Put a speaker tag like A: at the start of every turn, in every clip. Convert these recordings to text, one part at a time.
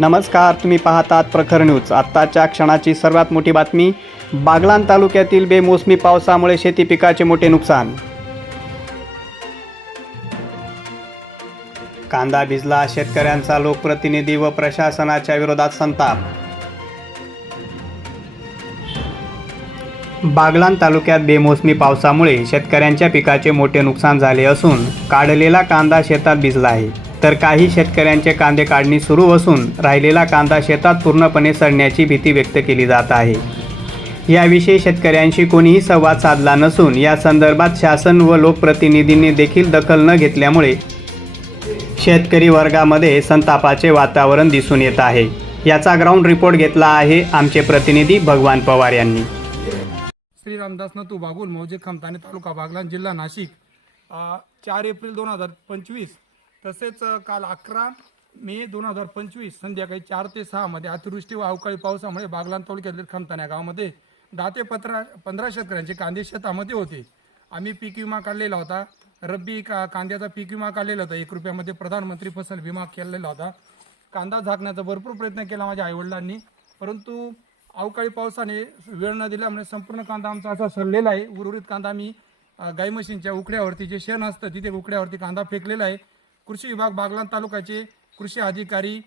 A: नमस्कार तुम्ही पाहतात प्रखर न्यूज. आत्ताच्या क्षणाची सर्वात मोठी बातमी बागलान तालुक्यातील बेमोसमी पावसामुळे शेती पिकाचे मोठे नुकसान. कांदा भिजला शेतकऱ्यांचा लोकप्रतिनिधी व प्रशासनाच्या विरोधात संताप. बागलान तालुक्यात बेमोसमी पावसामुळे शेतकऱ्यांच्या पिकाचे मोठे नुकसान झाले असून काढलेला कांदा शेतात भिजला आहे. तर काही शेतकऱ्यांचे कांदे काढणी सुरू असून राहिलेला कांदा शेतात पूर्णपणे सडण्याची भीती व्यक्त केली जात आहे. याविषयी शेतकऱ्यांशी कोणीही संवाद साधला नसून या संदर्भात शासन व लोकप्रतिनिधींनी देखील दखल न घेतल्यामुळे शेतकरी वर्गामध्ये संतापाचे वातावरण दिसून येत आहे. याचा ग्राउंड रिपोर्ट घेतला आहे आमचे प्रतिनिधी भगवान पवार यांनी.
B: श्री रामदास नतू बागुल मौजे खमताने तालुका बागलान जिल्हा नाशिक. चार एप्रिल दोन हजार पंचवीस तसेच काल अकरा मे दोन हजार पंचवीस संध्याकाळी चार ते सहामध्ये अतिवृष्टी व अवकाळी पावसामुळे बागलान तालुक्यातील खमतान या गावामध्ये दहा ते पंधरा पंधरा शेतकऱ्यांचे कांदे शेतामध्ये होते. आम्ही पीक विमा काढलेला होता. रब्बी का कांद्याचा पीक विमा काढलेला होता. एक रुपयामध्ये प्रधानमंत्री फसल विमा केलेला होता. कांदा झाकण्याचा भरपूर प्रयत्न केला माझ्या आईवडिलांनी. परंतु अवकाळी पावसाने वेळ न दिल्यामुळे संपूर्ण कांदा आमचा असा सरलेला आहे. उर्वरित कांदा आम्ही गाई म्हशींच्या उकड्यावरती जे शेण असतं तिथे उकड्यावरती कांदा फेकलेला आहे. कृषी विभाग बागलाण तालुक्याचे कृषी अधिकारी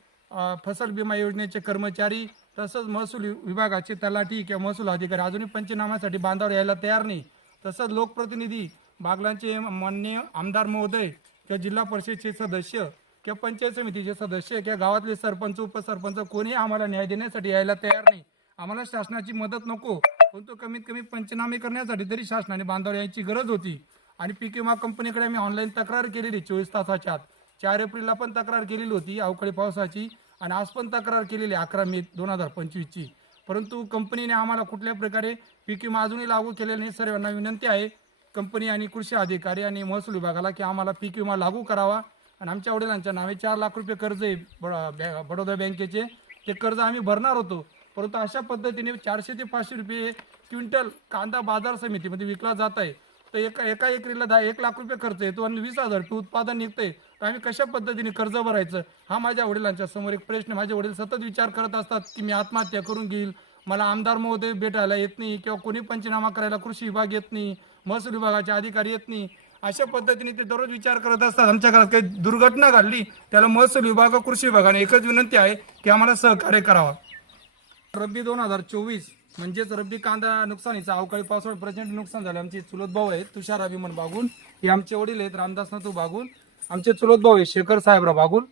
B: फसल विमा योजनेचे कर्मचारी तसंच महसूल विभागाचे तलाठी किंवा महसूल अधिकारी. अजूनही पंचनाम्यासाठी बांधावर यायला तयार नाही. तसंच लोकप्रतिनिधी बागलांचे मान्य आमदार महोदय किंवा जिल्हा परिषदेचे सदस्य किंवा पंचायत समितीचे सदस्य किंवा गावातले सरपंच उपसरपंच कोणी आम्हाला न्याय देण्यासाठी यायला तयार नाही. आम्हाला शासनाची मदत नको. परंतु कमीत कमी पंचनामे करण्यासाठी तरी शासनाने बांधावर यायची गरज होती. आणि पीक विमा कंपनीकडे आम्ही ऑनलाईन तक्रार केलेली चोवीस तासाच्या आत. चार एप्रिलला पण तक्रार केलेली होती अवकाळी पावसाची. आणि आज पण तक्रार केलेली अकरा मे दोन हजार पंचवीसची. परंतु कंपनीने आम्हाला कुठल्या प्रकारे पीक विमा अजूनही लागू केलेला नाही सर्वांना विनंती आहे कंपनी आणि कृषी अधिकारी आणि महसूल विभागाला की आम्हाला पीक विमा लागू करावा. आणि आमच्या वडिलांच्या नावे चार लाख रुपये कर्ज आहे बड- बॅ- बडोदा बँकेचे. ते कर्ज आम्ही भरणार होतो. परंतु अशा पद्धतीने चारशे ते पाचशे रुपये क्विंटल कांदा बाजार समितीमध्ये विकला जात आहे. तर एका एका एकरीला दहा एक लाख रुपये खर्च येतो आणि वीस हजार रुपये उत्पादन निघते तर आम्ही कशा पद्धतीने कर्ज भरायचं? हा माझ्या वडिलांच्या समोर एक प्रश्न. माझे वडील सतत विचार करत असतात की मी आत्महत्या करून घेईल. मला आमदार महोदय भेटायला येत नाही किंवा कोणी पंचनामा करायला कृषी विभाग येत नाही महसूल विभागाचे अधिकारी येत नाही. अशा पद्धतीने ते दररोज विचार करत असतात. आमच्या घरात काही दुर्घटना घडली त्याला महसूल विभाग कृषी विभागाने एकच विनंती आहे की आम्हाला सहकार्य करावा. रब्बी दोन हजार चोवीस म्हणजेच रब्बी कांदा नुकसानीचा अवकाळी पावसामुळे प्रचंड नुकसान झालं. आमचे चुलत भाऊ आहेत तुषार अभिमन बागुल. हे आमचे वडील आहेत रामदास नातू बागुल. आमचे चुलत भाऊ आहेत शेखर साहेबराव बागुल.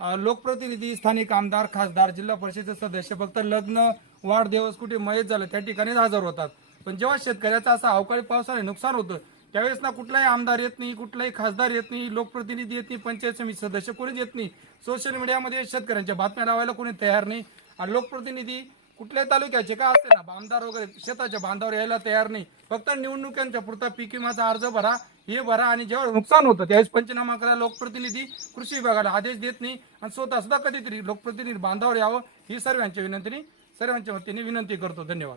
B: लोकप्रतिनिधी स्थानिक आमदार खासदार जिल्हा परिषदेचे सदस्य. फक्त लग्न वाढदिवस कुठे मयत झालं त्या ठिकाणीच हजर होतात. पण जेव्हा शेतकऱ्याचा असं अवकाळी पावसाने नुकसान होतं त्यावेळेस ना कुठलाही आमदार येत नाही कुठलाही खासदार येत नाही लोकप्रतिनिधी येत नाही पंचायत समिती सदस्य कोणीच येत नाही. सोशल मीडियामध्ये शेतकऱ्यांच्या बातम्या लावायला कोणी तयार नाही. आणि लोकप्रतिनिधी कुठल्याही तालुक्याचे का असते ना बांधार वगैरे शेताच्या बांधावर यायला तयार नाही. फक्त निवडणुकांच्या पुरता पीक विमाचा अर्ज भरा हे भरा आणि जेव्हा नुकसान होतं त्यावेळेस पंचनामा करा लोकप्रतिनिधी कृषी विभागाला आदेश देत नाही आणि स्वतः सुद्धा कधीतरी लोकप्रतिनिधी बांधावर यावं ही सर्वांच्या विनंतीने सर्वांच्या वतीने विनंती करतो. धन्यवाद.